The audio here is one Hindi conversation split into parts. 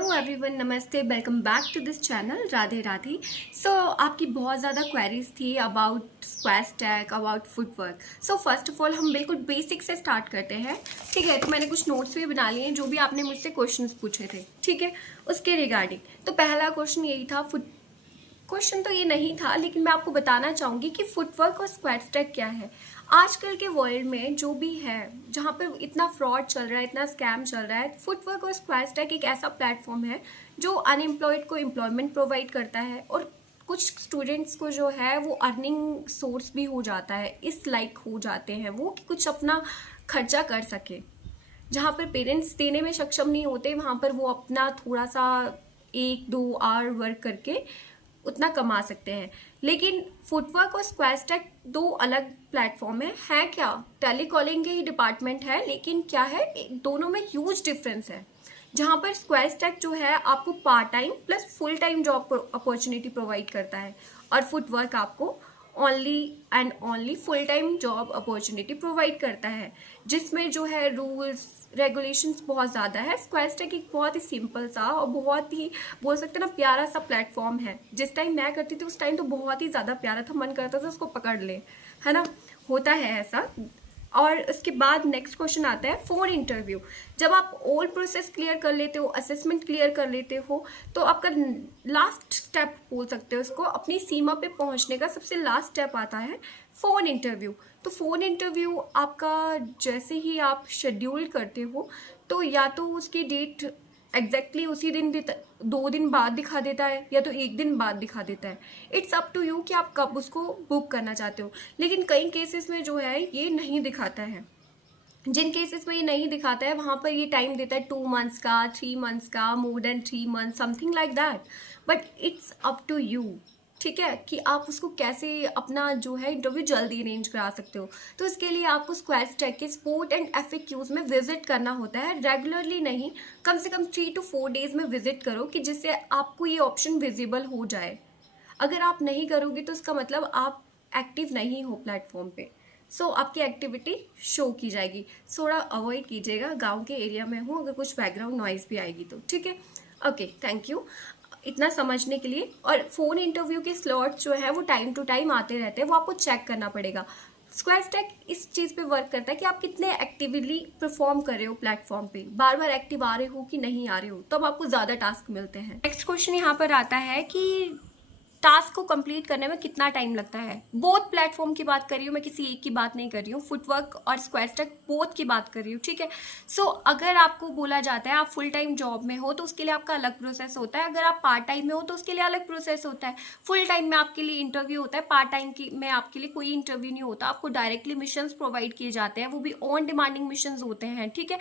हेलो एवरीवन, नमस्ते, welcome back to this channel Radhe Radhe. So आपकी बहुत ज़्यादा क्वेरीज थी about square stack, about footwork. So first of all हम बिल्कुल बेसिक से स्टार्ट करते हैं। ठीक है, तो मैंने कुछ नोट्स भी बना लिए हैं जो भी आपने मुझसे क्वेश्चंस पूछे थे। ठीक है, उसके रिगार्डिंग तो पहला क्वेश्चन यही था, क्वेश्चन तो ये नहीं था लेकिन मैं आपको बताना चाहूँगी कि फुटवर्क और स्क्वायर स्टैक क्या है। आजकल के वर्ल्ड में जो भी है, जहाँ पे इतना फ्रॉड चल रहा है, इतना स्कैम चल रहा है, फुटवर्क और स्क्वायर स्टैक एक ऐसा प्लेटफॉर्म है जो अनएम्प्लॉयड को एम्प्लॉयमेंट प्रोवाइड करता है और कुछ स्टूडेंट्स को जो है वो अर्निंग सोर्स भी हो जाता है, इस लाइक हो जाते हैं वो कि कुछ अपना खर्चा कर सके। जहाँ पर पेरेंट्स देने में सक्षम नहीं होते, वहाँ पर वो अपना थोड़ा सा 1-2 आवर वर्क करके उतना कमा सकते हैं। लेकिन फुटवर्क और स्क्वायर स्टैक दो अलग प्लेटफॉर्म है क्या? टेलीकॉलिंग के ही डिपार्टमेंट है, लेकिन क्या है, दोनों में ह्यूज डिफरेंस है। जहाँ पर स्क्वायर स्टैक जो है आपको part time plus full time job opportunity provide करता है और फुटवर्क आपको only and only full time job opportunity provide करता है, जिसमें जो है रूल्स रेगुलेशंस बहुत ज़्यादा है। स्क्वायर स्टैक एक बहुत ही सिंपल सा और बहुत ही बोल सकते हैं ना प्यारा सा प्लेटफॉर्म है। जिस टाइम मैं करती थी उस टाइम तो बहुत ही ज़्यादा प्यारा था, मन करता था उसको पकड़ ले, है ना, होता है ऐसा। और उसके बाद नेक्स्ट क्वेश्चन आता है फोन इंटरव्यू। जब आप ऑल प्रोसेस क्लियर कर लेते हो, असेसमेंट क्लियर कर लेते हो, तो आपका लास्ट स्टेप बोल सकते हो उसको, अपनी सीमा पे पहुंचने का सबसे लास्ट स्टेप आता है फोन इंटरव्यू। तो फोन इंटरव्यू आपका जैसे ही आप शेड्यूल करते हो तो या तो उसकी डेट एग्जैक्टली उसी दिन 2 दिन बाद दिखा देता है या तो 1 दिन बाद दिखा देता है। इट्स अप टू यू कि आप कब उसको बुक करना चाहते हो। लेकिन कई केसेस में जो है ये नहीं दिखाता है। जिन केसेस में ये नहीं दिखाता है वहां पर ये टाइम देता है 2 मंथ्स का, 3 मंथ्स का, more than 3 months, something like that. But it's up to you, ठीक है, कि आप उसको कैसे अपना जो है इंटरव्यू जल्दी अरेंज करा सकते हो। तो इसके लिए आपको स्क्वायर स्टैक के स्पोर्ट एंड एफएक्यूज में विजिट करना होता है, रेगुलरली नहीं, कम से कम 3 to 4 डेज में विजिट करो कि जिससे आपको ये ऑप्शन विजिबल हो जाए। अगर आप नहीं करोगे तो इसका मतलब आप एक्टिव नहीं हो प्लेटफॉर्म पे। सो आपकी एक्टिविटी शो की जाएगी। थोड़ा अवॉइड कीजिएगा, गांव के एरिया में हूँ, अगर कुछ बैकग्राउंड नॉइज भी आएगी तो। ठीक है, ओके, थैंक यू इतना समझने के लिए। और फोन इंटरव्यू के स्लॉट जो है वो टाइम टू टाइम आते रहते हैं, वो आपको चेक करना पड़ेगा। स्क्वायर स्टैक इस चीज़ पे वर्क करता है कि आप कितने एक्टिवली परफॉर्म कर रहे हो प्लेटफॉर्म पे, बार बार एक्टिव आ रहे हो कि नहीं आ रहे हो, तब आपको ज़्यादा टास्क मिलते हैं। नेक्स्ट क्वेश्चन यहाँ पर आता है कि टास्क को कंप्लीट करने में कितना टाइम लगता है। बोथ प्लेटफॉर्म की बात कर रही हूँ मैं, किसी एक की बात नहीं कर रही हूँ, फुटवर्क और स्क्वायर स्टैक बोथ की बात कर रही हूँ। ठीक है, सो अगर आपको बोला जाता है आप फुल टाइम जॉब में हो तो उसके लिए आपका अलग प्रोसेस होता है, अगर आप पार्ट टाइम में हो तो उसके लिए अलग प्रोसेस होता है। फुल टाइम में आपके लिए इंटरव्यू होता है, पार्ट टाइम की में आपके लिए कोई इंटरव्यू नहीं होता, आपको डायरेक्टली मिशंस प्रोवाइड किए जाते हैं, वो भी ऑन डिमांडिंग मिशंस होते हैं। ठीक है,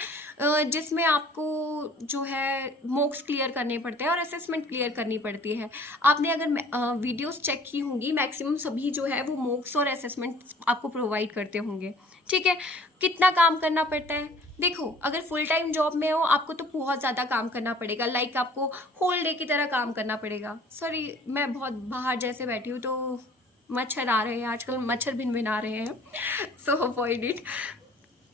जिसमें आपको जो है मॉक्स क्लियर करने पड़ते हैं और असेसमेंट क्लियर करनी पड़ती है। आपने अगर वीडियोस चेक की होंगी, मैक्सिमम सभी जो है वो मॉक्स और असेसमेंट आपको प्रोवाइड करते होंगे। ठीक है, कितना काम करना पड़ता है, देखो अगर फुल टाइम जॉब में हो आपको तो बहुत ज़्यादा काम करना पड़ेगा, लाइक आपको होल डे की तरह काम करना पड़ेगा। सॉरी, मैं बहुत बाहर जैसे बैठी हूँ तो मच्छर आ रहे हैं, आजकल मच्छर भिन आ रहे हैं, सो अवॉइड इट।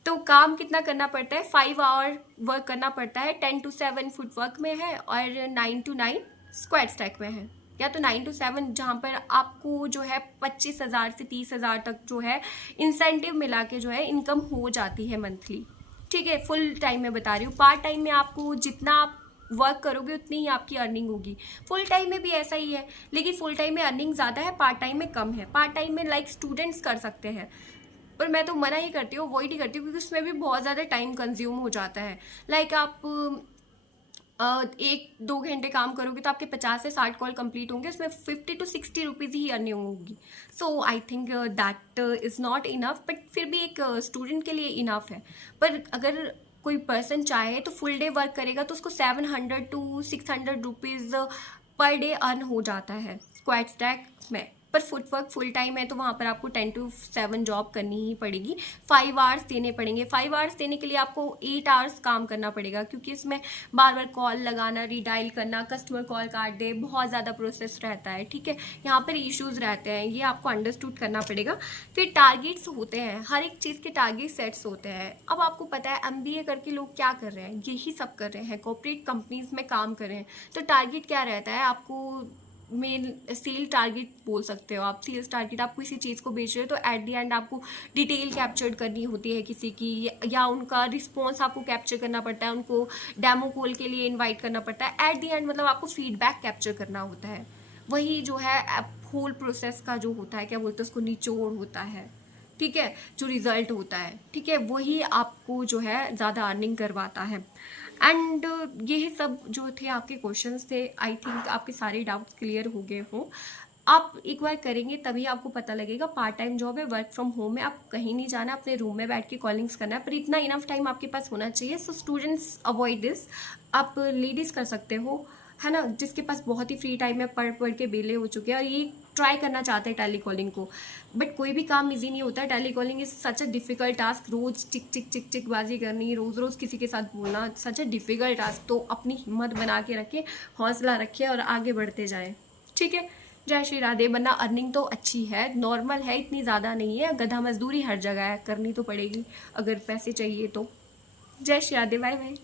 तो काम कितना करना पड़ता है, 5 आवर वर्क करना पड़ता है, 10 to 7 फुटवर्क में है और 9 to 9 स्क्वायर स्टैक में है, या तो 9 to 7 जहाँ पर आपको जो है 25,000 से 30,000 तक जो है इंसेंटिव मिला के जो है इनकम हो जाती है मंथली। ठीक है, फुल टाइम में बता रही हूँ। पार्ट टाइम में आपको जितना आप वर्क करोगे उतनी ही आपकी अर्निंग होगी। फुल टाइम में भी ऐसा ही है, लेकिन फुल टाइम में अर्निंग ज़्यादा है, पार्ट टाइम में कम है। पार्ट टाइम में लाइक स्टूडेंट्स कर सकते हैं, पर मैं तो मना ही करती हूँ, अवॉइड ही करती हूँ, क्योंकि उसमें भी बहुत ज़्यादा टाइम कंज्यूम हो जाता है। लाइक आप 1-2 घंटे काम करोगे तो आपके 50 से 60 कॉल कंप्लीट होंगे, उसमें 50 to 60 रुपीज़ ही अर्निंग होगी। So I think that is not enough, but फिर भी एक स्टूडेंट के लिए इनफ है। पर अगर कोई पर्सन चाहे तो फुल डे वर्क करेगा तो उसको 700 to 600 rupees per day earn हो जाता है स्क्वायर स्टैक में। पर फुटवर्क फुल टाइम है तो वहाँ पर आपको 10 to 7 जॉब करनी ही पड़ेगी, 5 आवर्स देने पड़ेंगे। 5 आवर्स देने के लिए आपको 8 आवर्स काम करना पड़ेगा, क्योंकि इसमें बार बार कॉल लगाना, रीडायल करना, कस्टमर कॉल काट दे, बहुत ज़्यादा प्रोसेस रहता है, ठीक है। यहाँ पर इश्यूज़ रहते हैं, ये आपको अंडरस्टूड करना पड़ेगा। फिर टारगेट्स होते हैं, हर एक चीज़ के टारगेट सेट्स होते हैं। अब आपको पता है MBA करके लोग क्या कर रहे हैं, यही सब कर रहे हैं, कॉर्पोरेट कंपनीज में काम कर रहे हैं। तो टारगेट क्या रहता है, आपको मेन सेल टारगेट बोल सकते हो आप, सेल्स टारगेट। आप किसी चीज़ को बेच रहे हो तो एट द एंड आपको डिटेल कैप्चर करनी होती है किसी की, या उनका रिस्पॉन्स आपको कैप्चर करना पड़ता है, उनको डेमो कॉल के लिए इनवाइट करना पड़ता है। एट द एंड मतलब आपको फीडबैक कैप्चर करना होता है। वही जो है होल प्रोसेस का जो होता है, क्या बोलते हैं उसको, निचोड़ होता है, ठीक है, जो रिजल्ट होता है, ठीक है, वही आपको जो है ज़्यादा अर्निंग करवाता है। एंड ये सब जो थे आपके क्वेश्चंस थे, आई थिंक आपके सारे डाउट्स क्लियर हो गए हो। आप एक बार करेंगे तभी आपको पता लगेगा। पार्ट टाइम जॉब है, वर्क फ्रॉम होम है, आपको कहीं नहीं जाना, अपने रूम में बैठ के कॉलिंग्स करना है, पर इतना इनफ टाइम आपके पास होना चाहिए। So students avoid this. आप लेडीज़ कर सकते हो, है ना, जिसके पास बहुत ही फ्री टाइम है, पढ़ के बेले हो चुके हैं और ये ट्राई करना चाहते हैं टेली कॉलिंग को। बट कोई भी काम इजी नहीं होता है। Tele calling is such a difficult task. रोज टिक टिक टिक टिक बाजी करनी, रोज रोज किसी के साथ बोलना, सच अ डिफिकल्ट टास्क। तो अपनी हिम्मत बना के रखें, हौसला रखें और आगे बढ़ते जाएं, ठीक है। जय श्री राधे। वरना अर्निंग तो अच्छी है, नॉर्मल है, इतनी ज़्यादा नहीं है। गधा मजदूरी हर जगह है, करनी तो पड़ेगी अगर पैसे चाहिए तो। जय श्री राधे, बाय बाय।